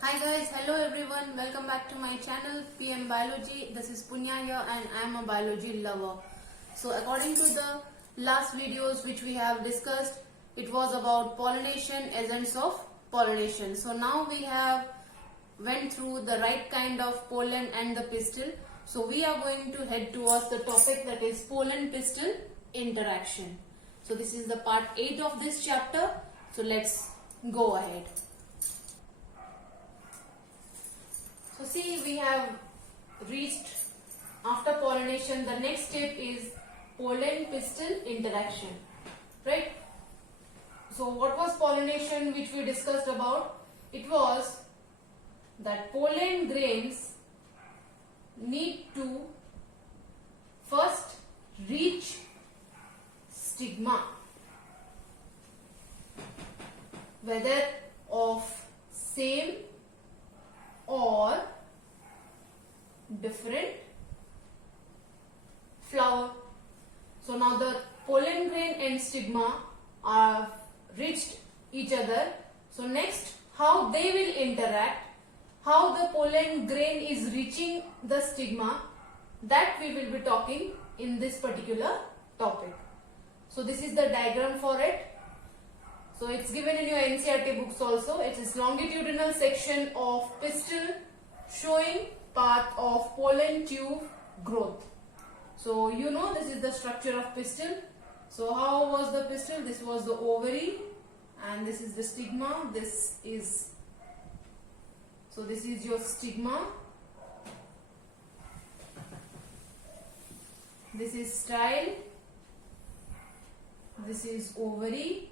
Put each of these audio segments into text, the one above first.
Hi guys, hello everyone, welcome back to my channel PM Biology. This is Punya here and I am a biology lover. So according to the last videos which we have discussed, it was about pollination, agents of pollination. So now we have went through the right kind of pollen and the pistil. So we are going to head towards the topic, that is pollen-pistil interaction. So this is the part 8 of this chapter. So let's go ahead. So see, we have reached after pollination. The next step is pollen-pistil interaction, right? So what was pollination which we discussed about? It was that pollen grains need to first reach stigma, whether of same or different flower. So now the pollen grain and stigma are reached each other. So next, how they will interact, how the pollen grain is reaching the stigma, that we will be talking in this particular topic. So this is the diagram for it. So it's given in your NCERT books also. It is longitudinal section of pistil showing path of pollen tube growth. So you know this is the structure of pistil. So how was the pistil? This was the ovary and this is the stigma. This is your stigma. This is style. This is ovary.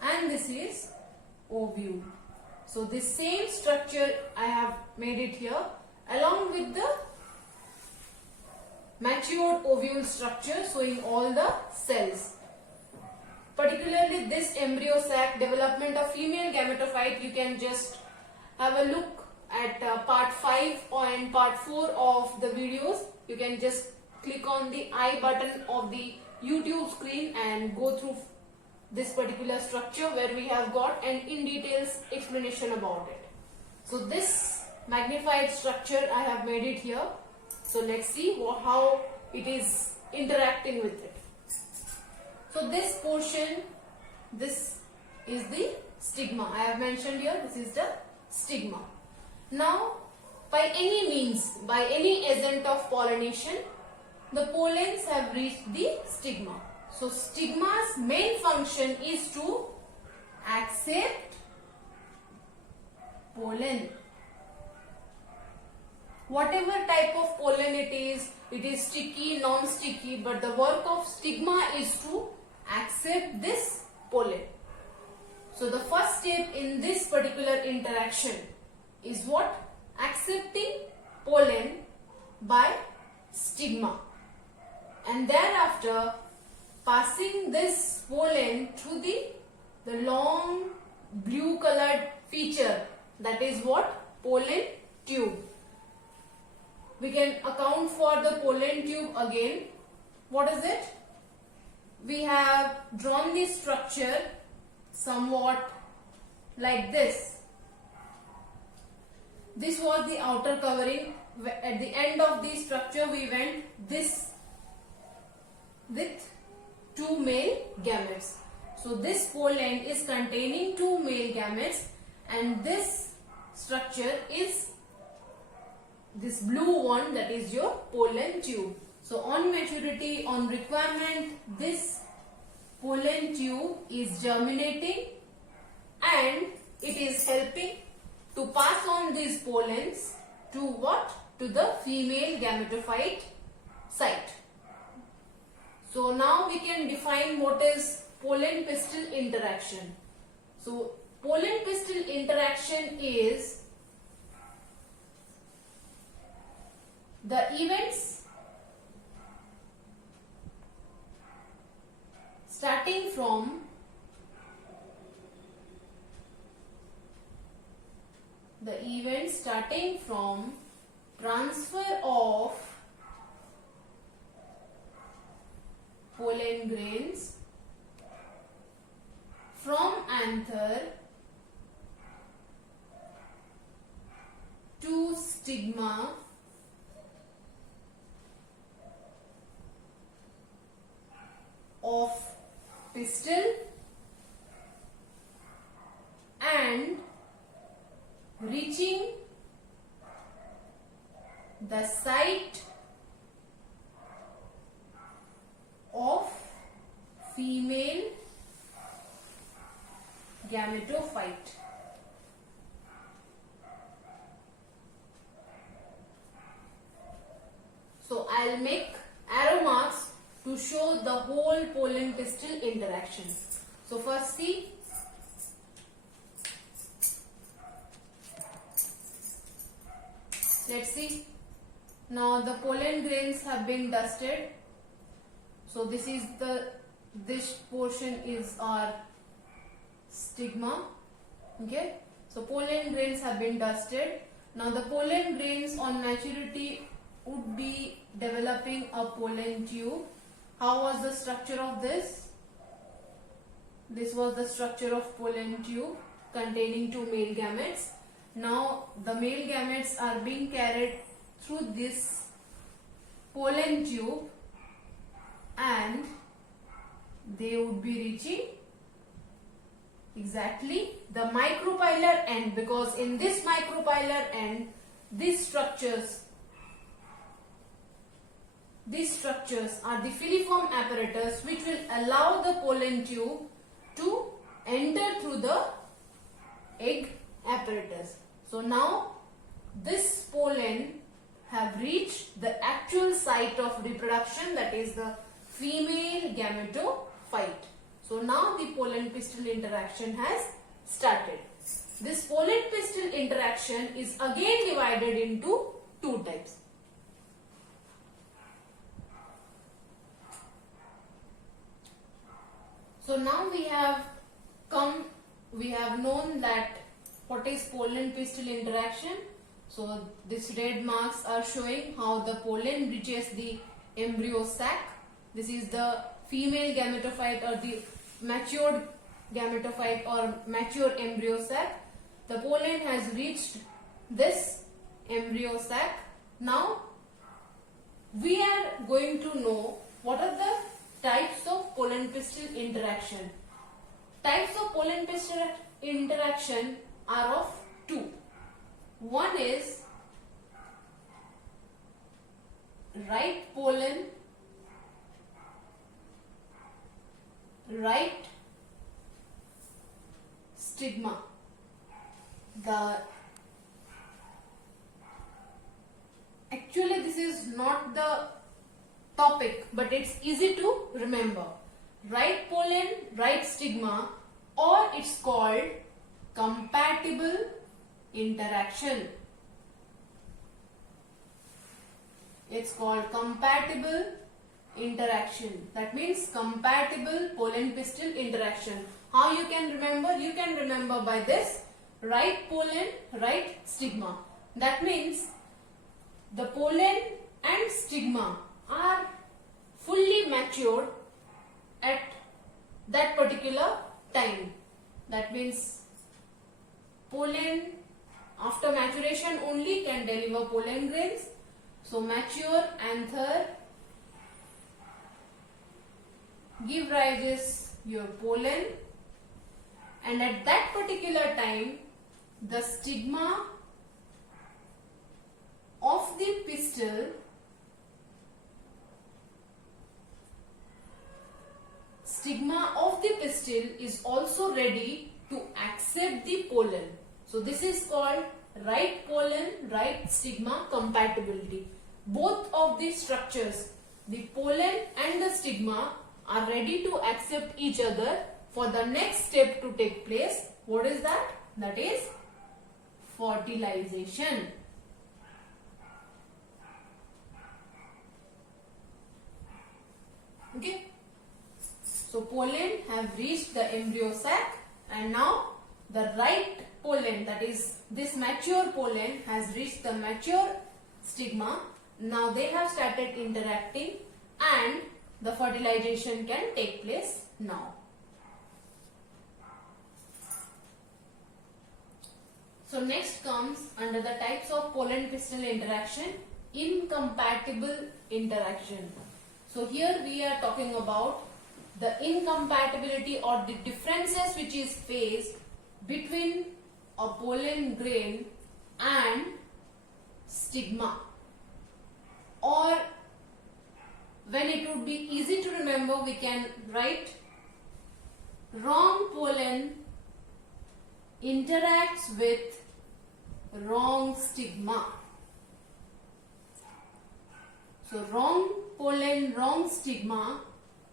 And this is ovule. So this same structure I have made it here along with the matured ovule structure showing all the cells. Particularly this embryo sac, development of female gametophyte, you can just have a look at part 5 and part 4 of the videos. You can just click on the I button of the YouTube screen and go through this particular structure where we have got an in details explanation about it. So this magnified structure I have made it here. So let's see how it is interacting with it. So this portion, this is the stigma. I have mentioned here, this is the stigma. Now by any means, by any agent of pollination, the pollens have reached the stigma. So stigma's main function is to accept pollen. Whatever type of pollen it is sticky, non-sticky, but the work of stigma is to accept this pollen. So the first step in this particular interaction is what? Accepting pollen by stigma. And thereafter passing this pollen through the long blue colored feature, that is what? Pollen tube. We can account for the pollen tube again. What is it? We have drawn the structure somewhat like this. This was the outer covering. At the end of the structure we went this with 2 male gametes. So this pollen is containing 2 male gametes and this structure is this blue one, that is your pollen tube. So on maturity, on requirement, this pollen tube is germinating and it is helping to pass on these pollens to what? To the female gametophyte site. So now we can define what is pollen-pistil interaction. So pollen-pistil interaction is the events starting from transfer of pollen grains from anther to stigma of pistil and reaching the site of female gametophyte. So I'll make arrow marks to show the whole pollen pistil interaction. So first see, let's see. Now the pollen grains have been dusted. So this portion is our stigma. Okay. So pollen grains have been dusted. Now the pollen grains on maturity would be developing a pollen tube. How was the structure of this? This was the structure of pollen tube containing two male gametes. Now the male gametes are being carried through this pollen tube and they would be reaching exactly the micropylar end, because in this micropylar end these structures are the filiform apparatus which will allow the pollen tube to enter through the egg apparatus. So now this pollen have reached the actual site of reproduction, that is the female gametophyte. So now the pollen pistil interaction has started. This pollen pistil interaction is again divided into two types. So now we have known that what is pollen pistil interaction. So these red marks are showing how the pollen reaches the embryo sac. This is the female gametophyte or the matured gametophyte or mature embryo sac. The pollen has reached this embryo sac. Now we are going to know what are the types of pollen pistil interaction. Types of pollen pistil interaction are of two. One is right pollen, right stigma. Actually this is not the topic, but it's easy to remember. Right pollen, right stigma, or it's called compatible interaction. It's called compatible interaction. That means compatible pollen pistil interaction. How you can remember? You can remember by this: right pollen, right stigma. That means the pollen and stigma are fully matured at that particular time. That means pollen after maturation only can deliver pollen grains. So mature anther give rises your pollen, and at that particular time the stigma of the pistil is also ready to accept the pollen. So this is called right pollen, right stigma compatibility. Both of these structures, the pollen and the stigma, are ready to accept each other for the next step to take place. What is that? That is fertilization. Okay. So pollen have reached the embryo sac, and now the right pollen, that is this mature pollen, has reached the mature stigma. Now they have started interacting and the fertilization can take place now. So next comes under the types of pollen pistil interaction, incompatible interaction. So here we are talking about the incompatibility or the differences which is faced between a pollen grain and stigma, or when it would be easy to remember, we can write wrong pollen interacts with wrong stigma. So wrong pollen, wrong stigma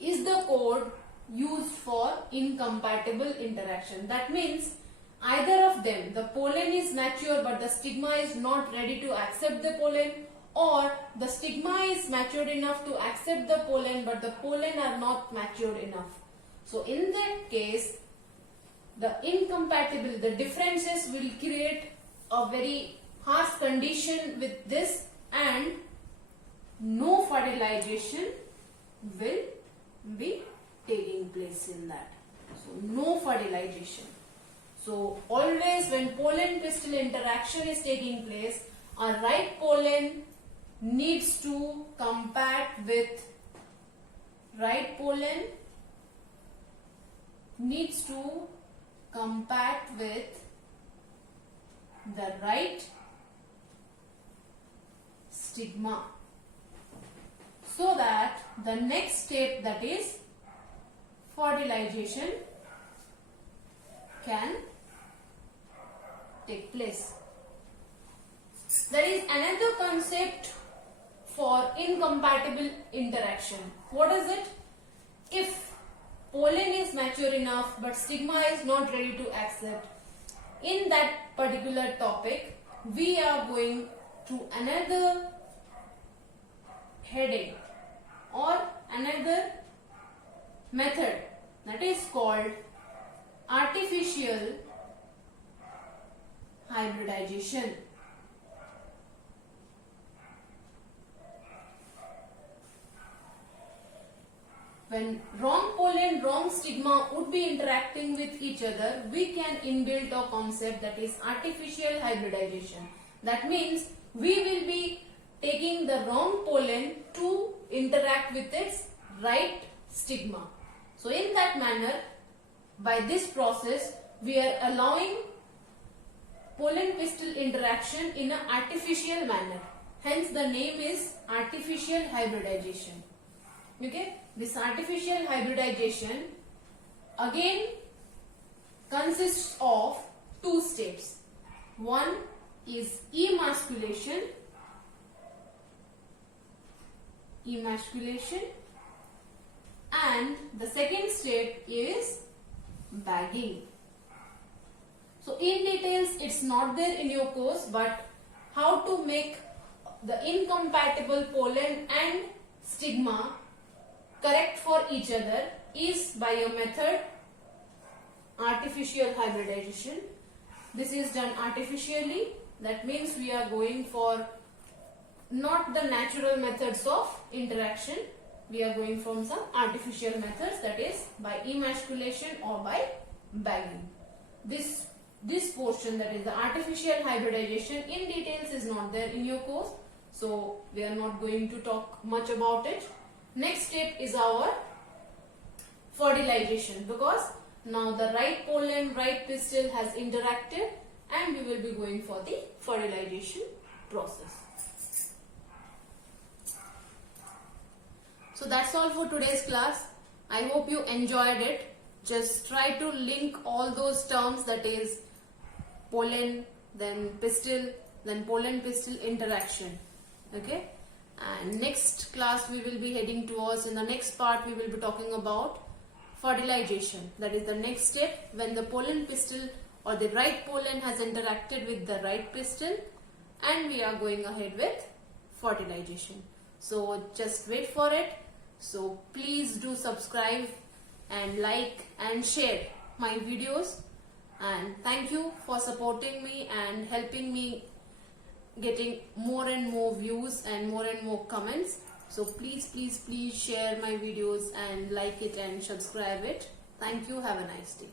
is the code used for incompatible interaction. That means either of them, the pollen is mature but the stigma is not ready to accept the pollen, or the stigma is matured enough to accept the pollen but the pollen are not matured enough. So in that case, the differences will create a very harsh condition with this, and no fertilization will be taking place in that. So no fertilization. So always when pollen pistil interaction is taking place, a right pollen needs to compact with the right stigma, so that the next step, that is fertilization, can take place. There is another concept for incompatible interaction. What is it? If pollen is mature enough but stigma is not ready to accept, in that particular topic we are going to another heading or another method, that is called artificial hybridization. When wrong pollen, wrong stigma would be interacting with each other, we can inbuild a concept, that is artificial hybridization. That means we will be taking the wrong pollen to interact with its right stigma. So in that manner, by this process, we are allowing pollen pistil interaction in an artificial manner. Hence the name is artificial hybridization. Okay, this artificial hybridization again consists of two steps. One is emasculation, and the second step is bagging. So in details it's not there in your course, but how to make the incompatible pollen and stigma correct for each other is by a method artificial hybridization. This is done artificially. That means we are going for not the natural methods of interaction. We are going from some artificial methods, that is by emasculation or by bagging. This portion, that is the artificial hybridization, in details is not there in your course. So we are not going to talk much about it. Next step is our fertilization, because now the right pollen, right pistil has interacted and we will be going for the fertilization process. So that's all for today's class. I hope you enjoyed it. Just try to link all those terms, that is pollen, then pistil, then pollen pistil interaction. Okay. And next class we will be heading towards, in the next part we will be talking about fertilization. That is the next step, when the pollen pistil or the right pollen has interacted with the right pistil, and we are going ahead with fertilization. So just wait for it. So please do subscribe and like and share my videos, and thank you for supporting me and helping me getting more and more views and more comments. So please share my videos and like it and subscribe it. Thank you. Have a nice day.